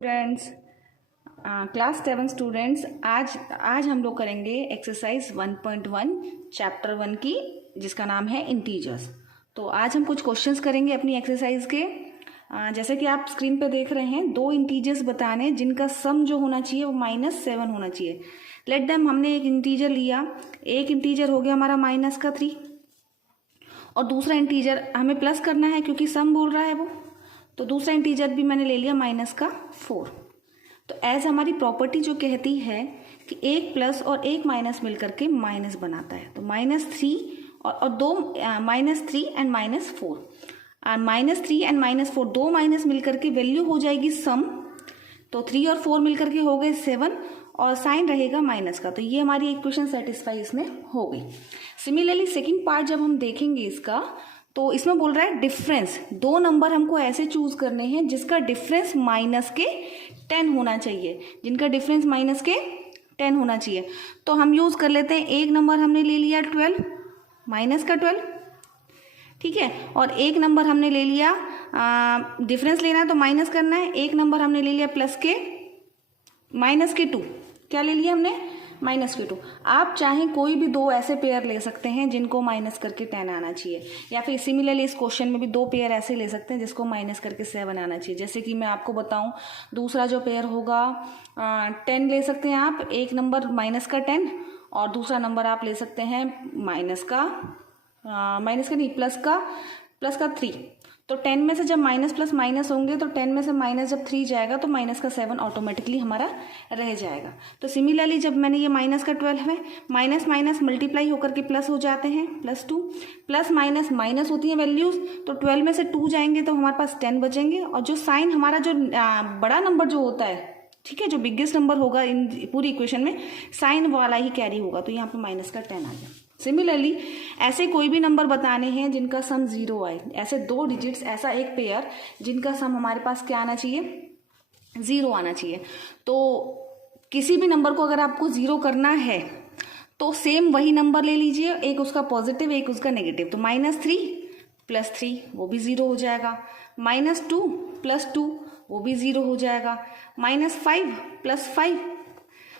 Students, class 7 students, आज हम लोग करेंगे एक्सरसाइज 1.1 चैप्टर 1 की, जिसका नाम है इंटीजर्स। तो आज हम कुछ क्वेश्चंस करेंगे अपनी एक्सरसाइज के। जैसे कि आप स्क्रीन पे देख रहे हैं, दो इंटीजर्स बताने जिनका सम जो होना चाहिए वो -7 होना चाहिए। लेट देम, हमने एक इंटीजर लिया, एक इंटीजर हो गया हमारा -3 और दूसरा इंटीजर हमें प्लस करना है क्योंकि सम बोल रहा है वो, तो दूसरा इंटीजर भी मैंने ले लिया -4। तो एज हमारी प्रॉपर्टी जो कहती है कि एक प्लस और एक माइनस मिलकर के माइनस बनाता है, तो -3 और दो -3 एंड -4, -3 एंड -4 दो माइनस मिलकर के वैल्यू हो जाएगी सम। तो 3 और 4 मिलकर के हो गए 7 और साइन रहेगा माइनस का, तो ये हमारी इक्वेशन सेटिस्फाई इसमें हो गई। सिमिलरली सेकेंड पार्ट जब हम देखेंगे इसका, तो इसमें बोल रहा है डिफरेंस, दो नंबर हमको ऐसे चूज करने हैं जिसका डिफरेंस -10 होना चाहिए, जिनका डिफरेंस -10 होना चाहिए। तो हम यूज कर लेते हैं, एक नंबर हमने ले लिया 12 -12, ठीक है, और एक नंबर हमने ले लिया, डिफरेंस लेना है तो माइनस करना है, एक नंबर हमने ले लिया -2, क्या ले लिया हमने -2। आप चाहें कोई भी दो ऐसे पेयर ले सकते हैं जिनको माइनस करके 10 आना चाहिए, या फिर सिमिलरली इस क्वेश्चन में भी दो पेयर ऐसे ले सकते हैं जिसको माइनस करके 7 आना चाहिए। जैसे कि मैं आपको बताऊं, दूसरा जो पेयर होगा 10 ले सकते हैं आप, एक नंबर -10 और दूसरा नंबर आप ले सकते हैं प्लस का 3। तो 10 में से जब माइनस प्लस माइनस होंगे तो 10 में से माइनस जब 3 जाएगा तो -7 ऑटोमेटिकली हमारा रह जाएगा। तो सिमिलरली जब मैंने ये -12 है, माइनस माइनस मल्टीप्लाई होकर के प्लस हो जाते हैं, +2 प्लस माइनस माइनस होती हैं वैल्यूज, तो 12 में से 2 जाएंगे तो हमारे पास 10 बचेंगे। और जो साइन हमारा जो बड़ा नंबर जो होता है, ठीक है, जो बिगेस्ट नंबर होगा इन पूरी इक्वेशन में, साइन वाला ही कैरी होगा, तो यहाँ पे -10 आ गया। सिमिलरली ऐसे कोई भी नंबर बताने हैं जिनका सम 0 आए, ऐसे दो डिजिट्स, ऐसा एक पेयर जिनका सम हमारे पास क्या आना चाहिए, 0 आना चाहिए। तो किसी भी नंबर को अगर आपको 0 करना है तो सेम वही नंबर ले लीजिए, एक उसका पॉजिटिव एक उसका नेगेटिव। तो -3 + 3 वो भी 0 हो जाएगा, -2 + 2 वो भी 0 हो जाएगा, -5 + 5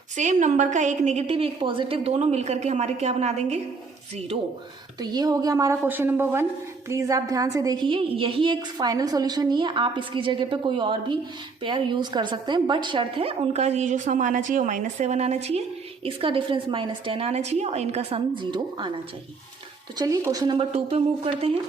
सेम नंबर का एक नेगेटिव एक पॉजिटिव दोनों मिलकर के हमारे क्या बना देंगे, 0। तो ये हो गया हमारा क्वेश्चन नंबर 1। प्लीज़ आप ध्यान से देखिए, यही एक फाइनल सॉल्यूशन नहीं है, आप इसकी जगह पे कोई और भी पेयर यूज़ कर सकते हैं, बट शर्त है उनका ये जो सम आना चाहिए वो -7 आना चाहिए, इसका डिफरेंस -10 आना चाहिए और इनका सम 0 आना चाहिए। तो चलिए क्वेश्चन नंबर 2 पे मूव करते हैं।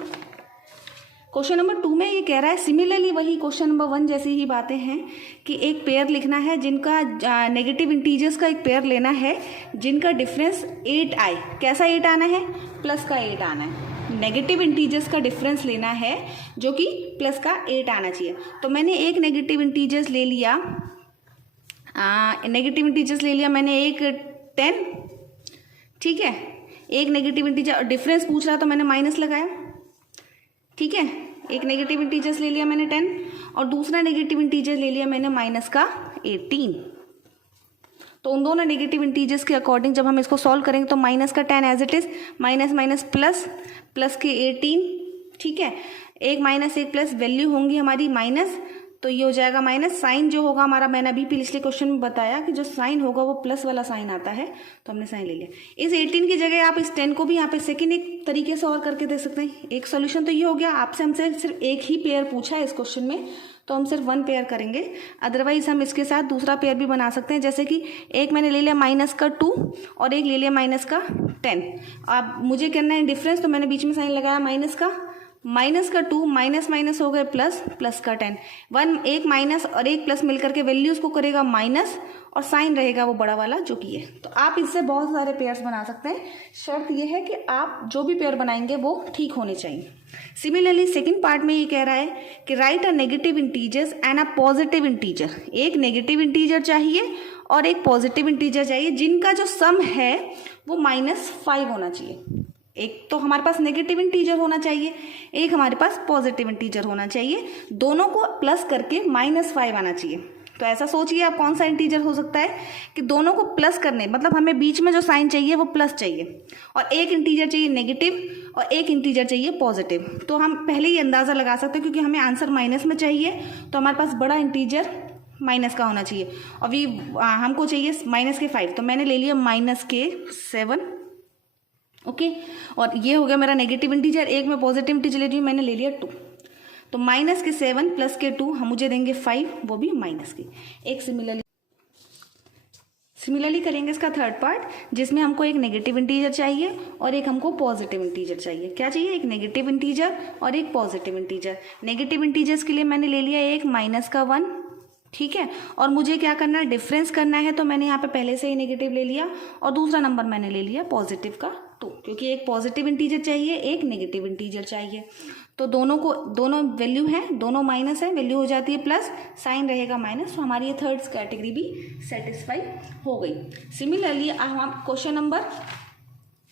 क्वेश्चन नंबर 2 में ये कह रहा है, सिमिलरली वही क्वेश्चन नंबर 1 जैसी ही बातें हैं कि एक पेयर लिखना है जिनका नेगेटिव इंटीजर्स का एक पेयर लेना है जिनका डिफरेंस 8 आए। कैसा 8 आना है, प्लस का 8 आना है। नेगेटिव इंटीजर्स का डिफरेंस लेना है जो कि प्लस का 8 आना चाहिए। तो मैंने एक नेगेटिव इंटीजर्स ले लिया, मैंने एक 10, ठीक है, एक नेगेटिव इंटीजर, डिफरेंस पूछ रहा तो मैंने माइनस लगाया, ठीक है, एक नेगेटिव इंटीजर्स ले लिया मैंने 10 और दूसरा नेगेटिव इंटीजर ले लिया मैंने -18। तो उन दोनों नेगेटिव इंटीजर्स के अकॉर्डिंग जब हम इसको सॉल्व करेंगे तो -10 as it is, minus plus के 18, ठीक है, एक माइनस एक प्लस, वैल्यू होंगी हमारी माइनस, तो ये हो जाएगा माइनस। साइन जो होगा हमारा, मैंने अभी पिछले क्वेश्चन में बताया कि जो साइन होगा वो प्लस वाला साइन आता है, तो हमने साइन ले लिया। इस 18 की जगह आप इस 10 को भी यहाँ पे सेकंड एक तरीके से और करके दे सकते हैं। एक सोल्यूशन तो ये हो गया, आपसे हमसे सिर्फ एक ही पेयर पूछा है इस क्वेश्चन में, तो हम सिर्फ 1 पेयर करेंगे, अदरवाइज हम इसके साथ दूसरा पेयर भी बना सकते हैं। जैसे कि एक मैंने ले लिया -2 और एक ले लिया -10। अब मुझे करना है डिफरेंस, तो मैंने बीच में साइन लगाया -2 माइनस हो गए प्लस का 10, एक माइनस और एक प्लस मिलकर के वैल्यूज को करेगा माइनस और साइन रहेगा वो बड़ा वाला जो कि है। तो आप इससे बहुत सारे पेयर्स बना सकते हैं, शर्त ये है कि आप जो भी पेयर बनाएंगे वो ठीक होने चाहिए। सिमिलरली सेकंड पार्ट में ये कह रहा है कि right a negative integers and a positive integer. एक नेगेटिव इंटीजर चाहिए और एक पॉजिटिव इंटीजर चाहिए जिनका जो सम है वो -5 होना चाहिए। एक तो हमारे पास नेगेटिव इंटीजर होना चाहिए, एक हमारे पास पॉजिटिव इंटीजर होना चाहिए, दोनों को प्लस करके -5 आना चाहिए। तो ऐसा सोचिए आप कौन सा इंटीजर हो सकता है कि दोनों को प्लस करने, मतलब हमें बीच में जो साइन चाहिए वो प्लस चाहिए और एक इंटीजर चाहिए नेगेटिव और एक इंटीजर चाहिए पॉजिटिव। तो हम पहले ही अंदाज़ा लगा सकते हैं क्योंकि हमें आंसर माइनस में चाहिए, तो हमारे पास बड़ा इंटीजर माइनस का होना चाहिए। अभी हमको चाहिए माइनस के 5, तो मैंने ले लिया माइनस के 7, ओके। और ये हो गया मेरा नेगेटिव इंटीजर। एक मैं पॉजिटिव इंटीजर ले रही हूँ, मैंने ले लिया 2, तो माइनस के 7 प्लस के 2 हम मुझे देंगे 5, वो भी माइनस की। एक सिमिलरली करेंगे इसका थर्ड पार्ट, जिसमें हमको एक नेगेटिव इंटीजर चाहिए और एक हमको पॉजिटिव इंटीजर चाहिए। क्या चाहिए? एक नेगेटिव इंटीजर और एक पॉजिटिव इंटीजर। नेगेटिव इंटीजर्स के लिए मैंने ले लिया एक माइनस का 1, ठीक है। और मुझे क्या करना है? डिफरेंस करना है, तो मैंने यहाँ पे पहले से ही नेगेटिव ले लिया और दूसरा नंबर मैंने ले लिया पॉजिटिव का 2, क्योंकि एक पॉजिटिव इंटीजर चाहिए, एक नेगेटिव इंटीजर चाहिए। तो दोनों वैल्यू हैं, दोनों माइनस है, वैल्यू हो जाती है प्लस, साइन रहेगा माइनस, तो हमारी ये थर्ड कैटेगरी भी सेटिस्फाई हो गई। सिमिलरली हम क्वेश्चन नंबर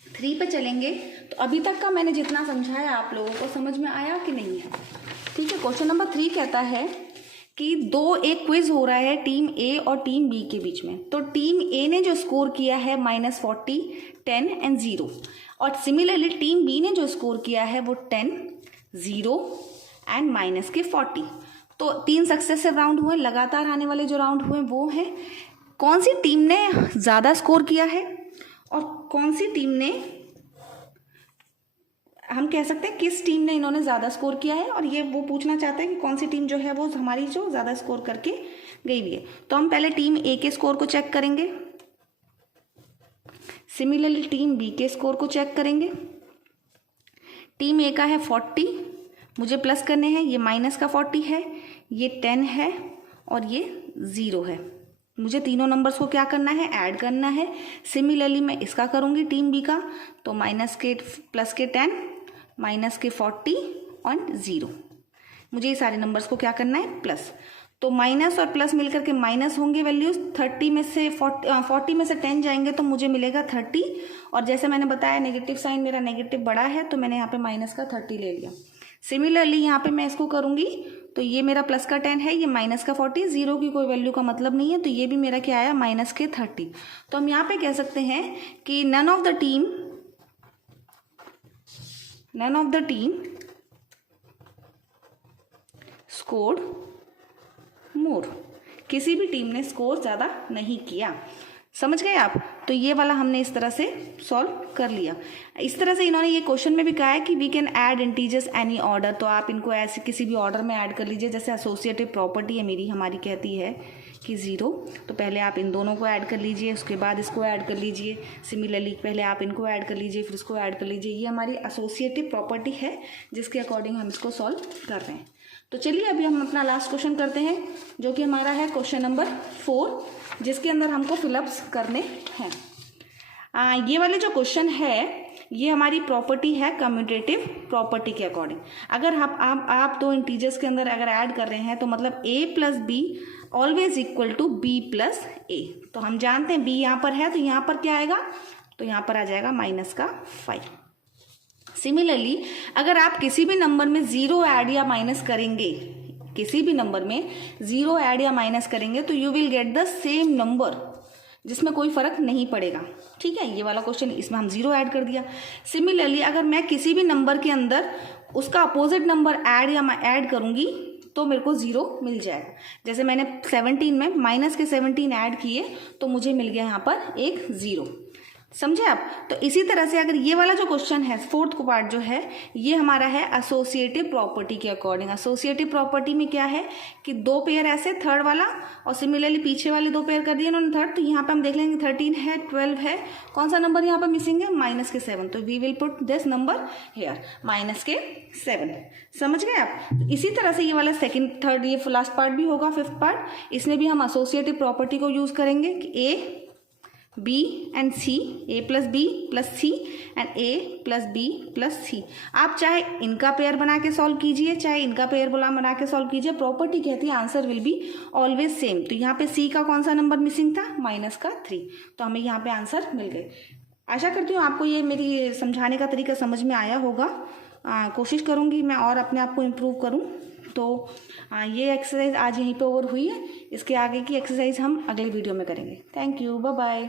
3 पे चलेंगे। तो अभी तक का मैंने जितना समझाया आप लोगों को समझ में आया कि नहीं है? ठीक है। क्वेश्चन नंबर 3 कहता है कि एक क्विज हो रहा है टीम ए और टीम बी के बीच में। तो टीम ए ने जो स्कोर किया है -40, 10 एंड 0, और सिमिलरली टीम बी ने जो स्कोर किया है वो 10, 0 एंड माइनस के 40। तो 3 सक्सेसिव राउंड हुए, लगातार आने वाले जो राउंड हुए वो हैं कौन सी टीम ने ज़्यादा स्कोर किया है और कौन सी टीम ने, हम कह सकते हैं किस टीम ने इन्होंने ज़्यादा स्कोर किया है, और ये वो पूछना चाहते हैं कि कौन सी टीम जो है वो हमारी जो ज़्यादा स्कोर करके गई हुई है। तो हम पहले टीम ए के स्कोर को चेक करेंगे, सिमिलरली टीम बी के स्कोर को चेक करेंगे। टीम ए का है 40, मुझे प्लस करने हैं, ये माइनस का 40 है, ये 10 है और ये 0 है। मुझे तीनों नंबर्स को क्या करना है? ऐड करना है। सिमिलरली मैं इसका करूँगी टीम बी का, तो प्लस के 10, माइनस के 40 और 0। मुझे ये सारे नंबर्स को क्या करना है? प्लस। तो माइनस और प्लस मिलकर के माइनस होंगे वैल्यूज, 40 में से 10 जाएंगे तो मुझे मिलेगा 30, और जैसे मैंने बताया नेगेटिव साइन मेरा नेगेटिव बड़ा है, तो मैंने यहाँ पे माइनस का 30 ले लिया। सिमिलरली यहाँ पे मैं इसको करूँगी, तो ये मेरा प्लस का 10 है, ये माइनस का 40, 0 की कोई वैल्यू का मतलब नहीं है, तो ये भी मेरा क्या आया? माइनस के 30। तो हम यहाँ पे कह सकते हैं कि none of the team scored more. किसी भी टीम ने स्कोर ज़्यादा नहीं किया। समझ गए आप? तो ये वाला हमने इस तरह से सॉल्व कर लिया। इस तरह से इन्होंने ये क्वेश्चन में भी कहा है कि we can add integers any order, तो आप इनको ऐसे किसी भी ऑर्डर में ऐड कर लीजिए। जैसे एसोसिएटिव प्रॉपर्टी है हमारी कहती है कि 0, तो पहले आप इन दोनों को ऐड कर लीजिए, उसके बाद इसको ऐड कर लीजिए। सिमिलरली पहले आप इनको ऐड कर लीजिए, फिर इसको ऐड कर लीजिए। ये हमारी एसोसिएटिव प्रॉपर्टी है जिसके अकॉर्डिंग हम इसको सॉल्व कर रहे हैं। तो चलिए अभी हम अपना लास्ट क्वेश्चन करते हैं, जो कि हमारा है क्वेश्चन नंबर 4, जिसके अंदर हमको फिलअप्स करने हैं। ये वाले जो क्वेश्चन है ये हमारी प्रॉपर्टी है कम्यूटेटिव प्रॉपर्टी के अकॉर्डिंग। अगर आप 2 इंटीजर्स के अंदर अगर ऐड कर रहे हैं तो मतलब a plus B always equal to B plus A. तो हम जानते हैं b यहाँ पर है, तो यहाँ पर क्या आएगा? तो यहाँ पर आ जाएगा माइनस का 5। सिमिलरली अगर आप किसी भी नंबर में 0 ऐड या माइनस करेंगे, किसी भी नंबर में 0 ऐड या माइनस करेंगे, तो you will get the same number, जिसमें कोई फर्क नहीं पड़ेगा। ठीक है, ये वाला क्वेश्चन, इसमें हम 0 ऐड कर दिया। सिमिलरली अगर मैं किसी भी नंबर के अंदर उसका अपोजिट नंबर ऐड करूंगी तो मेरे को 0 मिल जाएगा। जैसे मैंने 17 में माइनस के 17 ऐड किए तो मुझे मिल गया यहाँ पर एक 0। समझे आप? तो इसी तरह से अगर ये वाला जो क्वेश्चन है, फोर्थ पार्ट जो है, ये हमारा है एसोसिएटिव प्रॉपर्टी के अकॉर्डिंग। एसोसिएटिव प्रॉपर्टी में क्या है कि 2 पेयर ऐसे, थर्ड वाला और सिमिलरली पीछे वाले 2 पेयर कर दिए उन्होंने थर्ड। तो यहाँ पे हम देख लेंगे 13 है, 12 है, कौन सा नंबर यहाँ पर मिसिंग है? माइनस के 7। तो we will put this number here, minus के 7। समझ गए आप? तो इसी तरह से ये वाला सेकेंड, थर्ड, ये लास्ट पार्ट भी होगा, फिफ्थ पार्ट। इसमें भी हम एसोसिएटिव प्रॉपर्टी को यूज करेंगे कि A B and C, A plus B plus C and A plus B plus C। आप चाहे इनका पेयर बना के सॉल्व कीजिए, चाहे इनका पेयर बना के सॉल्व कीजिए, प्रॉपर्टी कहती है answer will be always same. तो यहाँ पे C का कौन सा नंबर मिसिंग था? माइनस का 3। तो हमें यहाँ पे आंसर मिल गए। आशा करती हूँ आपको ये मेरी समझाने का तरीका समझ में आया होगा। कोशिश करूँगी मैं और अपने आप को इम्प्रूव करूँ। तो ये एक्सरसाइज आज यहीं पे ओवर हुई है। इसके आगे की एक्सरसाइज हम अगले वीडियो में करेंगे। Thank you, bye bye.